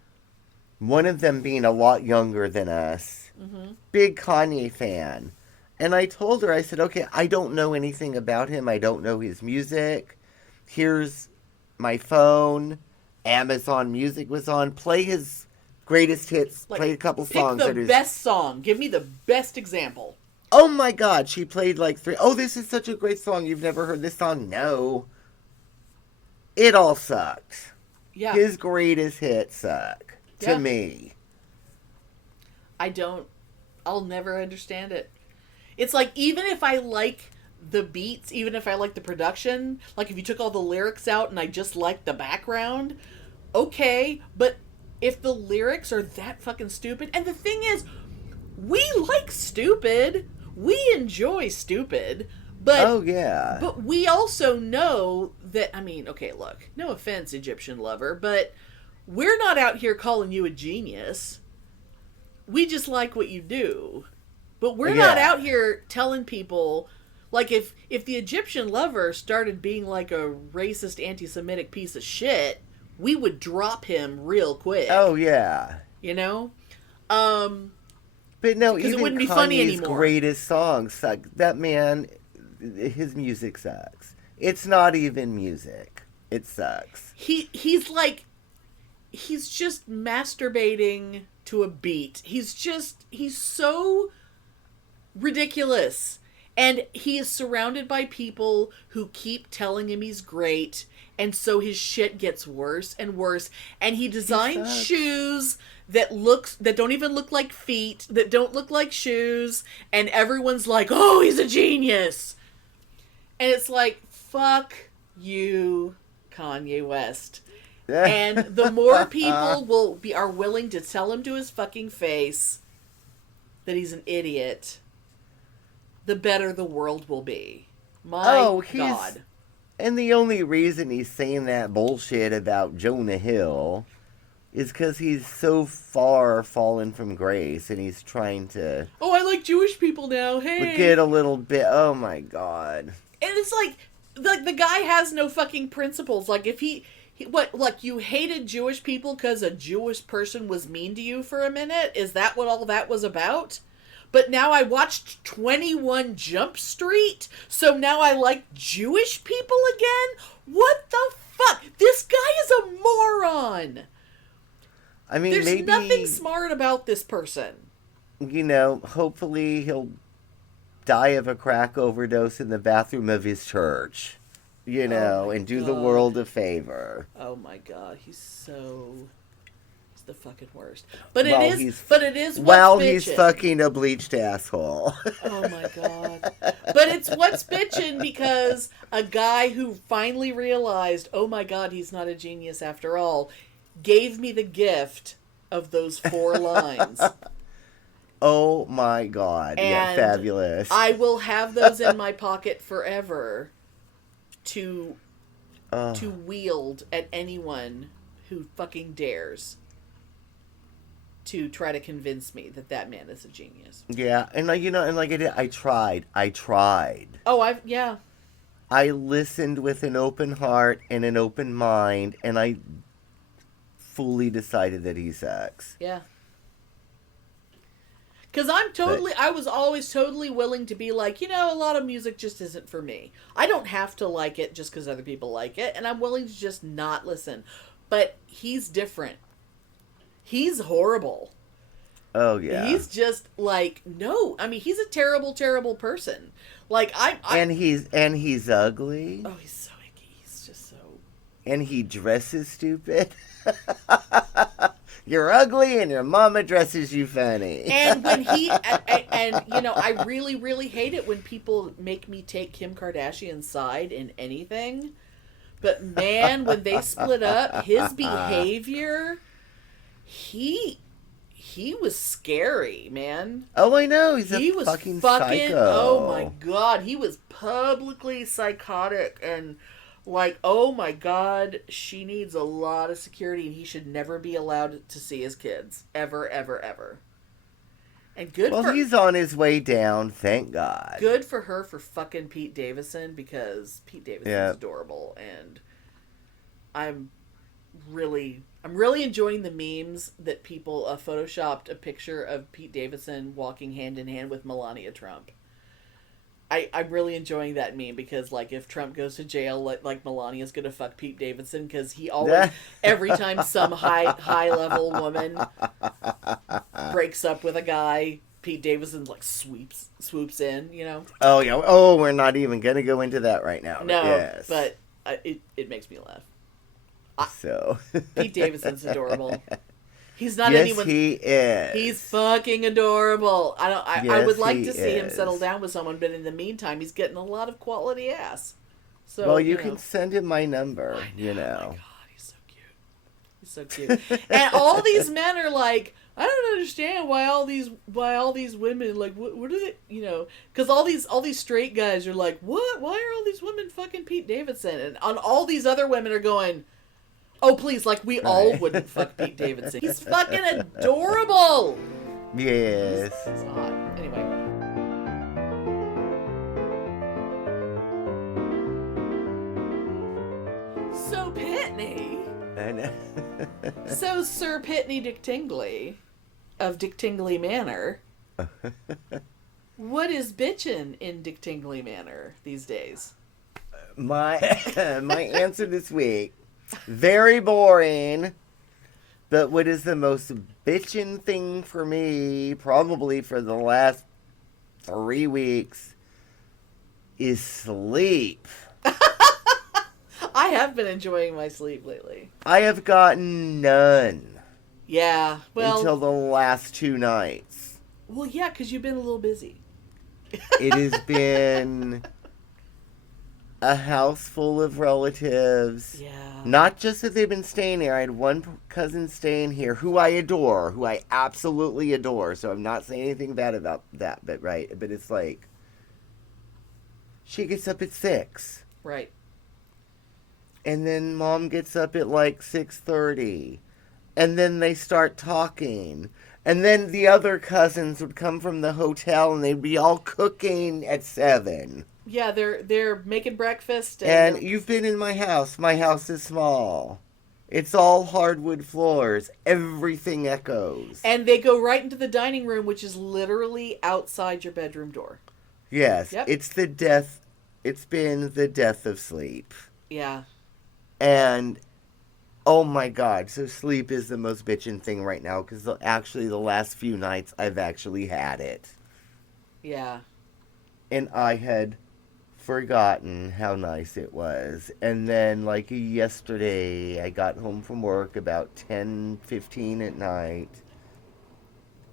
One of them being a lot younger than us. Mm-hmm. Big Kanye fan. And I told her, I said, okay, I don't know anything about him. I don't know his music. Here's my phone. Amazon Music was on. Play his greatest hits. Like, play a couple songs. Pick the best song. Give me the best example. Oh my God, she played like 3. Oh, this is such a great song. You've never heard this song? No. It all sucks. Yeah. His greatest hits suck. To me. I'll never understand it. It's like, even if I like the beats, even if I like the production, like if you took all the lyrics out and I just liked the background, okay, but if the lyrics are that fucking stupid, and the thing is, we like stupid, we enjoy stupid, but oh yeah, but we also know that, I mean, okay, look, no offense, Egyptian lover, but we're not out here calling you a genius. We just like what you do. But we're not out here telling people, like, if the Egyptian lover started being like a racist, anti-Semitic piece of shit, we would drop him real quick. Oh yeah. You know? But no, even it wouldn't be Kanye's funny anymore. Greatest songs suck. That man, his music sucks. It's not even music. It sucks. He's just masturbating to a beat. He's so ridiculous. And he is surrounded by people who keep telling him he's great, and so his shit gets worse and worse. And he designed shoes that don't even look like feet, that don't look like shoes, and everyone's like, "Oh, he's a genius." And it's like, fuck you, Kanye West. And the more people are willing to tell him to his fucking face that he's an idiot, the better the world will be. My God. And the only reason he's saying that bullshit about Jonah Hill is because he's so far fallen from grace, and he's trying to... Oh, I like Jewish people now, hey! Get a little bit... Oh, my God. And it's like the guy has no fucking principles. Like, if he you hated Jewish people because a Jewish person was mean to you for a minute? Is that what all that was about? But now I watched 21 Jump Street, so now I like Jewish people again? What the fuck? This guy is a moron! I mean, There's maybe... nothing smart about this person. You know, hopefully he'll die of a crack overdose in the bathroom of his church. You know, and do the world a favor. Oh my God, he's the fucking worst. But it is while what's he's bitchin'. fucking a bleached asshole. Oh my God. But it's what's bitchin' because a guy who finally realized, oh my God, he's not a genius after all, gave me the gift of those 4 lines. Oh my God. And yeah, fabulous. I will have those in my pocket forever to wield at anyone who fucking dares to try to convince me that man is a genius. Yeah, and I tried. Oh, I listened with an open heart and an open mind, and I fully decided that he sucks. Yeah. Because I was always totally willing to be like, a lot of music just isn't for me. I don't have to like it just because other people like it, and I'm willing to just not listen. But he's different. He's horrible. Oh, yeah. He's just like, no. I mean, he's a terrible, terrible person. Like, And he's ugly. Oh, he's so icky. He's just so... And he dresses stupid. You're ugly and your mama dresses you funny. And when I really, really hate it when people make me take Kim Kardashian's side in anything. But man, when they split up, his behavior, he was scary, man. Oh, I know. He was fucking psycho. Oh my God. He was publicly psychotic and like, oh my God, she needs a lot of security and he should never be allowed to see his kids. Ever, ever, ever. And he's on his way down, thank God. Good for her for fucking Pete Davidson, because Pete Davidson's adorable, and I'm really enjoying the memes that people photoshopped a picture of Pete Davidson walking hand in hand with Melania Trump. I'm really enjoying that meme because, like, if Trump goes to jail, like Melania's gonna fuck Pete Davidson because he always, every time some high level woman breaks up with a guy, Pete Davidson like swoops in, Oh yeah. Oh, we're not even gonna go into that right now. No, yes. but it makes me laugh. So Pete Davidson's adorable. He's not yes, anyone. He is. He's fucking adorable. I would like to see him is. settle down with someone, but in the meantime, he's getting a lot of quality ass. So well, you can send him my number. I know. Oh my God, he's so cute. And all these men are like, I don't understand why all these women, like, what are they, because all these straight guys are like, what? Why are all these women fucking Pete Davidson? And all these other women are going, oh, please, like, we all wouldn't fuck Pete Davidson. He's fucking adorable. Yes. He's hot. Anyway. So, Pitney. I know. So, Sir Pitney Dick Tingley of Dick Tingley Manor. What is bitchin' in Dick Tingley Manor these days? My answer this week, very boring, but what is the most bitchin' thing for me, probably for the last 3 weeks, is sleep. I have been enjoying my sleep lately. I have gotten none. Yeah, well... Until the last 2 nights. Well, yeah, because you've been a little busy. It has been a house full of relatives. Yeah. Not just that they've been staying here. I had one cousin staying here who I adore, who I absolutely adore. So I'm not saying anything bad about that, but it's like, she gets up at 6. Right. And then Mom gets up at like 6:30. And then they start talking. And then the other cousins would come from the hotel and they'd be all cooking at 7. Yeah, they're making breakfast. And you've been in my house. My house is small. It's all hardwood floors. Everything echoes. And they go right into the dining room, which is literally outside your bedroom door. Yes. Yep. It's been the death of sleep. Yeah. And, oh my God. So sleep is the most bitchin' thing right now. Because actually the last few nights I've actually had it. Yeah. And I had forgotten how nice it was. And then, like, yesterday, I got home from work about 10:15 at night,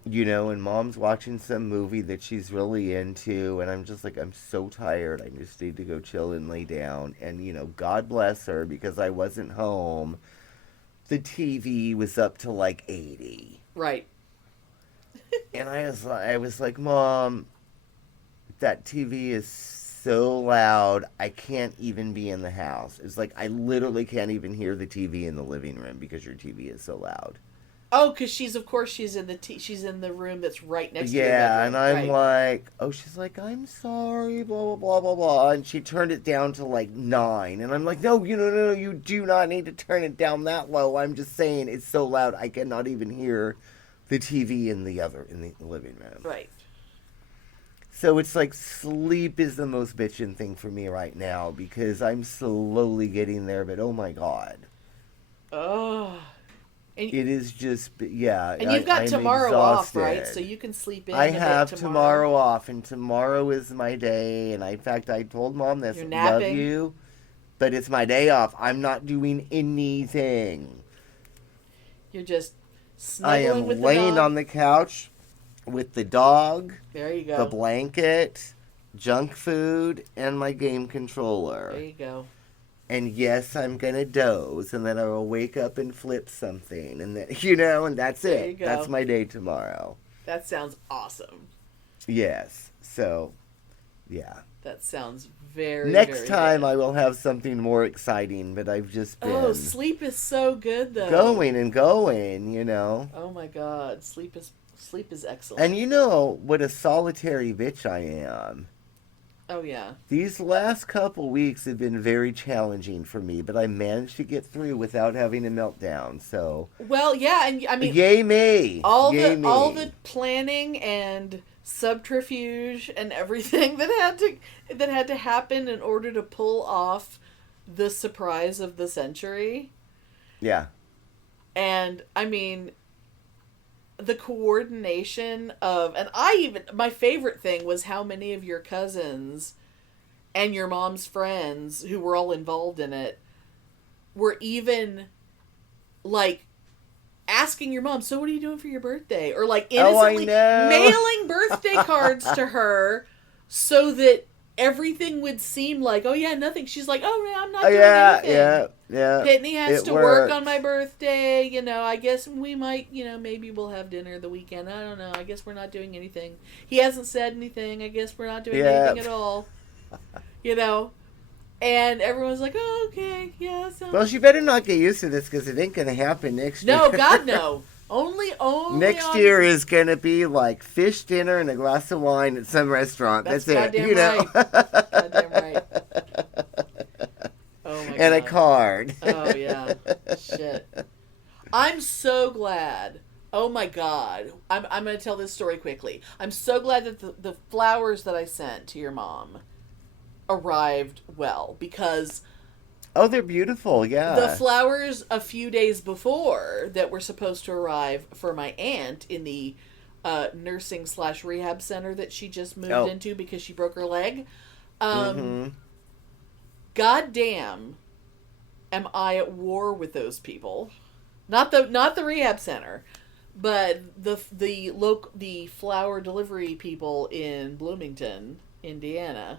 and Mom's watching some movie that she's really into, and I'm just like, I'm so tired, I just need to go chill and lay down. And, God bless her, because I wasn't home, the TV was up to, like, 80. Right. And I was like, Mom, that TV is so loud, I can't even be in the house. It's like, I literally can't even hear the TV in the living room because your TV is so loud. Oh, because she's in the room that's right next to your bedroom. Yeah, and I'm right. like, she's like, I'm sorry, blah, blah, blah, blah, blah. And she turned it down to like 9. And I'm like, no, you do not need to turn it down that low. I'm just saying it's so loud, I cannot even hear the TV in the living room. Right. So it's like sleep is the most bitchin' thing for me right now because I'm slowly getting there, but oh my God. Oh. It is just, yeah. And you've got tomorrow off, right? So you can sleep in I have tomorrow off, and tomorrow is my day. And in fact, I told Mom this. You're napping. Love you, but it's my day off. I'm not doing anything. You're just snuggling with the dog. I am laying on the couch with the dog. There you go. The blanket, junk food, and my game controller. There you go. And yes, I'm gonna doze, and then I will wake up and flip something, and then, and that's there it. You go. That's my day tomorrow. That sounds awesome. Yes. So, yeah. That sounds very. Next very time good. I will have something more exciting, but I've just been. Oh, sleep is so good though. Going and going, Oh my God, sleep is excellent. And what a solitary bitch I am. Oh, yeah. These last couple weeks have been very challenging for me, but I managed to get through without having a meltdown, so... Well, yeah, and I mean... Yay me! All Yay me. all the planning and subterfuge and everything that had to happen in order to pull off the surprise of the century. Yeah. And, I mean... the coordination of, and my favorite thing was how many of your cousins and your mom's friends who were all involved in it were even like asking your mom, so what are you doing for your birthday? Or like innocently mailing birthday cards to her so that everything would seem like, oh yeah, nothing. She's like, oh yeah, I'm not doing anything. Yeah. Pitney has to work on my birthday. I guess we might, maybe we'll have dinner the weekend. I don't know. I guess we're not doing anything. He hasn't said anything. I guess we're not doing anything at all. And everyone's like, oh, okay, yeah. Well, she better not get used to this because it ain't going to happen next year. No, God, no. Only next year is gonna be like fish dinner and a glass of wine at some restaurant. That's it. Right. Goddamn right. Oh my God. And a card. Oh yeah. Shit. I'm so glad. Oh my God. I'm gonna tell this story quickly. I'm so glad that the flowers that I sent to your mom arrived well because. Oh, they're beautiful, yeah. The flowers a few days before that were supposed to arrive for my aunt in the nursing/rehab center that she just moved into because she broke her leg. Goddamn, am I at war with those people? Not the rehab center, but the flower delivery people in Bloomington, Indiana.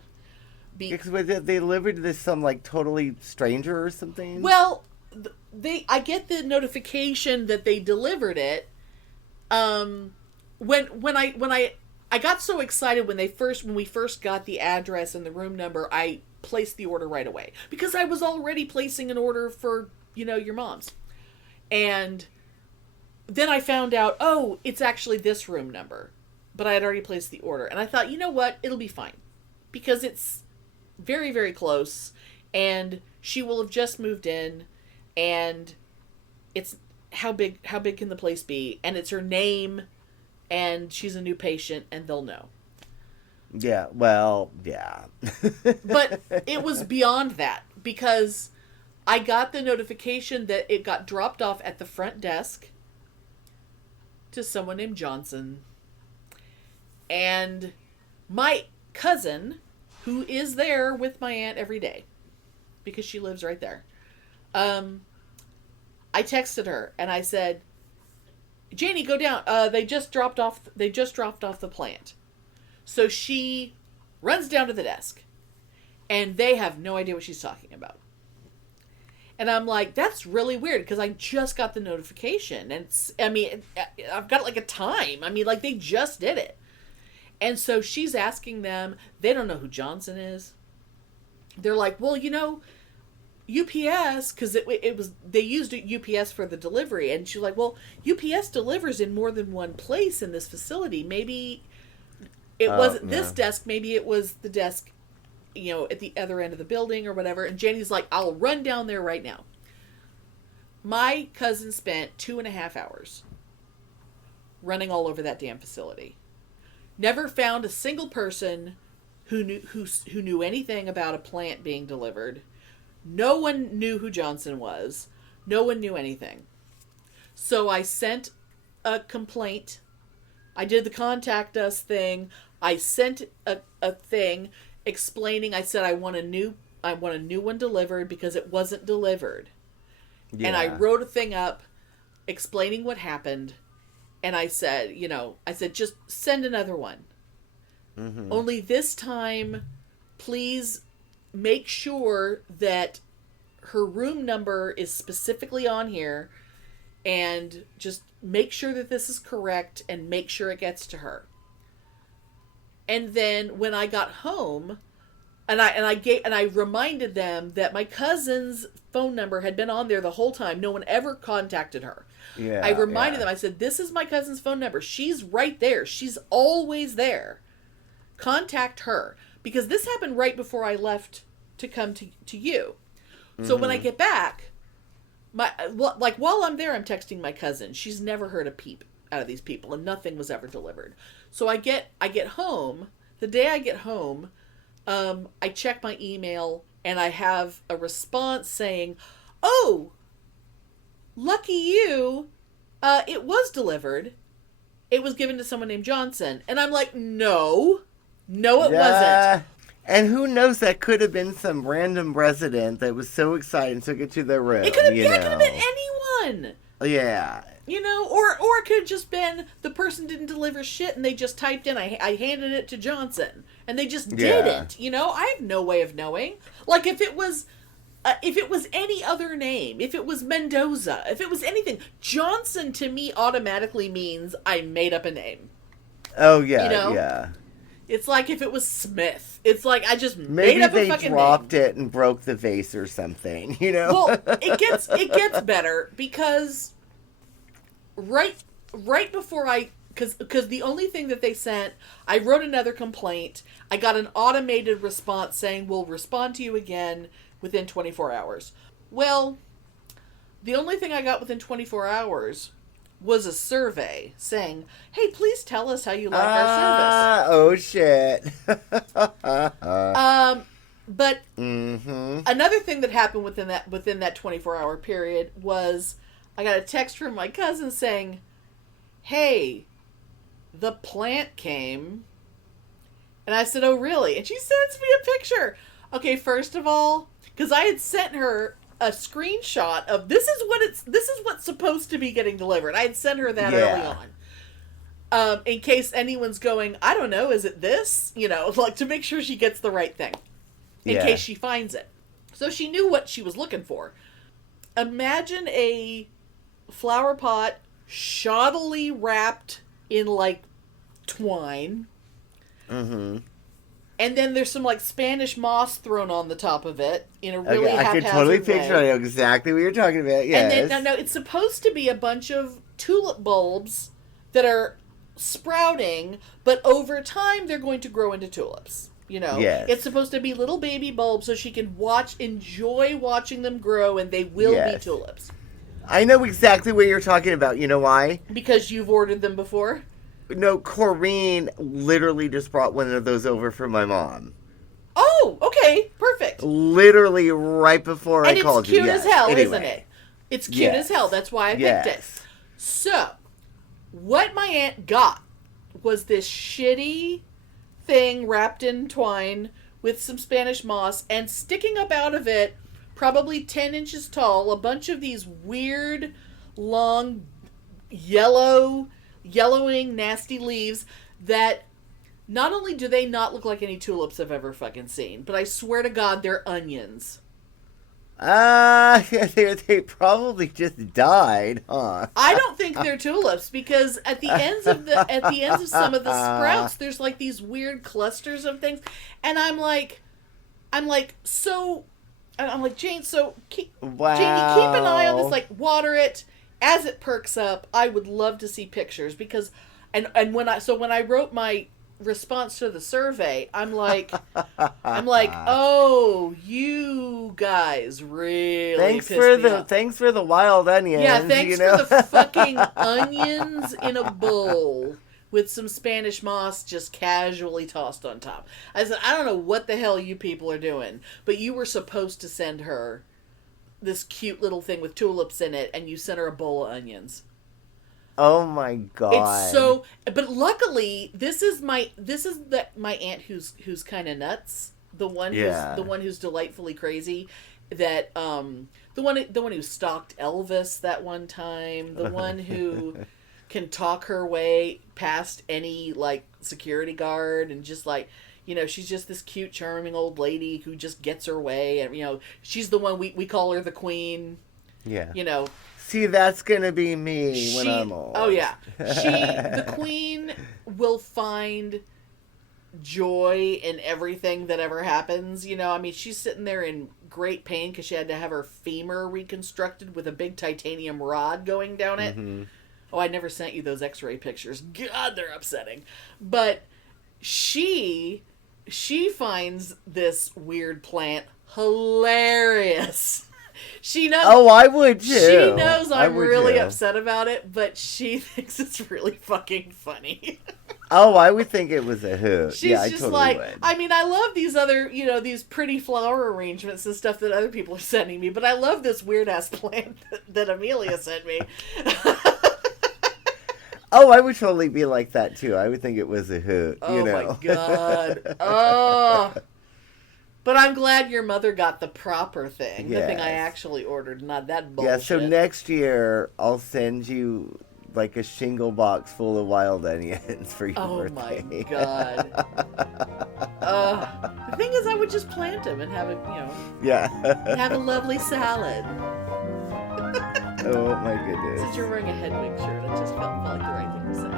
Because they delivered to this some like totally stranger or something. Well, I get the notification that they delivered it. When I got so excited when we first got the address and the room number, I placed the order right away because I was already placing an order for, your mom's. And then I found out, oh, it's actually this room number, but I had already placed the order. And I thought, you know what? It'll be fine because it's very, very close and she will have just moved in and it's how big can the place be? And it's her name and she's a new patient and they'll know. Yeah, well, yeah. But it was beyond that because I got the notification that it got dropped off at the front desk to someone named Johnson. And my cousin, who is there with my aunt every day, because she lives right there, I texted her and I said, Janie, go down. They just dropped off the plant. So she runs down to the desk and they have no idea what she's talking about. And I'm like, that's really weird because I just got the notification and I've got like a time. They just did it. And so she's asking them, they don't know who Johnson is. They're like, well, UPS, because they used UPS for the delivery. And she's like, well, UPS delivers in more than one place in this facility. Maybe it wasn't this desk. Maybe it was the desk, at the other end of the building or whatever. And Jenny's like, I'll run down there right now. My cousin spent 2.5 hours running all over that damn facility. Never found a single person who knew anything about a plant being delivered. No one knew who Johnson was. No one knew anything. So I sent a complaint. I did the contact us thing. I sent a thing explaining. I said I want a new one delivered because it wasn't delivered. Yeah. And I wrote a thing up explaining what happened. And I said, just send another one. Mm-hmm. Only this time, please make sure that her room number is specifically on here and just make sure that this is correct and make sure it gets to her. And then when I got home, and I reminded them that my cousin's phone number had been on there the whole time. No one ever contacted her. Yeah, I reminded them. I said, this is my cousin's phone number. She's right there. She's always there. Contact her. Because this happened right before I left to come to you. Mm-hmm. So when I get back, while I'm there, I'm texting my cousin. She's never heard a peep out of these people, and nothing was ever delivered. So I get home. The day I get home, I check my email, and I have a response saying, oh, lucky you, it was delivered. It was given to someone named Johnson. And I'm like, no, it wasn't. And who knows, that could have been some random resident that was so excited and took it to their room. It could have been anyone. Yeah. Or it could have just been the person didn't deliver shit and they just typed in, I handed it to Johnson. And they just didn't. I have no way of knowing. Like, if it was any other name, if it was Mendoza, if it was anything, Johnson to me automatically means I made up a name. Oh, yeah, yeah. It's like if it was Smith. It's like I just made up a fucking name. Maybe they dropped it and broke the vase or something, Well, it gets better because right before because the only thing that they sent, I wrote another complaint. I got an automated response saying, we'll respond to you again within 24 hours. Well, the only thing I got within 24 hours was a survey saying, hey, please tell us how you like our service. Oh, shit. But another thing that happened within that 24-hour period was I got a text from my cousin saying, hey, the plant came. And I said, oh, really? And she sends me a picture. Okay, first of all, because I had sent her a screenshot of this is what's supposed to be getting delivered. I had sent her that early on. In case anyone's going, I don't know, is it this? Like to make sure she gets the right thing. in case she finds it. So she knew what she was looking for. Imagine a flower pot shoddily wrapped in, like, twine. Mm-hmm. And then there's some, like, Spanish moss thrown on the top of it in a really haphazard way. I can totally picture. I know exactly what you're talking about. Yes. And then, no, it's supposed to be a bunch of tulip bulbs that are sprouting, but over time they're going to grow into tulips. You know, it's supposed to be little baby bulbs so she can enjoy watching them grow, and they will be tulips. I know exactly what you're talking about. You know why? Because you've ordered them before? No, Corrine literally just brought one of those over for my mom. Oh, okay. Perfect. Literally right before I called you. And it's cute as hell, isn't it? It's cute as hell. That's why I picked it. So, what my aunt got was this shitty thing wrapped in twine with some Spanish moss, and sticking up out of it, probably 10 inches tall, a bunch of these weird, long, yellowing, nasty leaves that not only do they not look like any tulips I've ever fucking seen, but I swear to God, they're onions. They probably just died, huh? I don't think they're tulips, because at the ends of some of the sprouts, there's like these weird clusters of things, and I'm like, Jane, Jamie, keep an eye on this, like, water it as it perks up. I would love to see pictures, because, and when I wrote my response to the survey, I'm like, oh, you guys really thanks for the wild onions. Yeah, thanks for the fucking onions in a bowl with some Spanish moss just casually tossed on top. I said, I don't know what the hell you people are doing, but you were supposed to send her this cute little thing with tulips in it, and you sent her a bowl of onions. Oh my God. It's so, but luckily this is my aunt who's kind of nuts. The one who's delightfully crazy. That the one who stalked Elvis that one time. The one who can talk her way past any, like, security guard, and just, like, you know, she's just this cute, charming old lady who just gets her way, and, you know, she's the one we call her the queen. Yeah. You know. See, that's gonna be me when I'm old. Oh yeah, the queen will find joy in everything that ever happens. You know, I mean, she's sitting there in great pain because she had to have her femur reconstructed with a big titanium rod going down it. Mm-hmm. Oh, I never sent you those X-ray pictures. God, they're upsetting. But she finds this weird plant hilarious. She knows. Oh, I would too. She knows I'm really upset about it, but she thinks it's really fucking funny. Oh, I would think it was a hoot. She's just totally like, would. I mean, I love these other, you know, these pretty flower arrangements and stuff that other people are sending me, but I love this weird ass plant that Amelia sent me. Oh, I would totally be like that too. I would think it was a hoot. Oh, you know? My God. Oh. But I'm glad your mother got the proper thing. Yes. The thing I actually ordered, not that bullshit. Yeah, so next year I'll send you like a shingle box full of wild onions for your birthday. Oh my God. The thing is, I would just plant them and have a, you know. Yeah. Have a lovely salad. Oh my goodness. Since you're wearing a Hedwig shirt, it just felt like the right thing to say.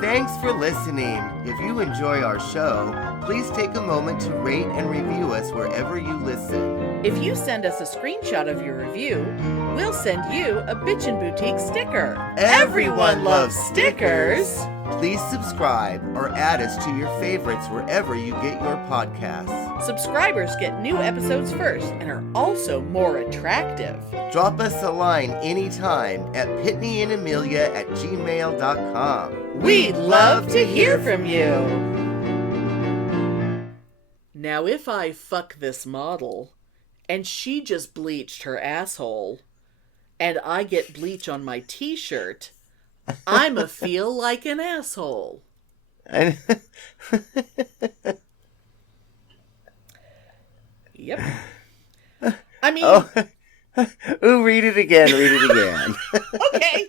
Thanks for listening. If you enjoy our show, please take a moment to rate and review us wherever you listen. If you send us a screenshot of your review, we'll send you a Bitchin' Boutique sticker. Everyone loves stickers. Please subscribe or add us to your favorites wherever you get your podcasts. Subscribers get new episodes first and are also more attractive. Drop us a line anytime at PitneyAndAmelia@gmail.com. We'd love to hear from you. Now, if I fuck this model and she just bleached her asshole and I get bleach on my t-shirt, I'ma feel like an asshole. Yep. I mean... Ooh, read it again. Okay.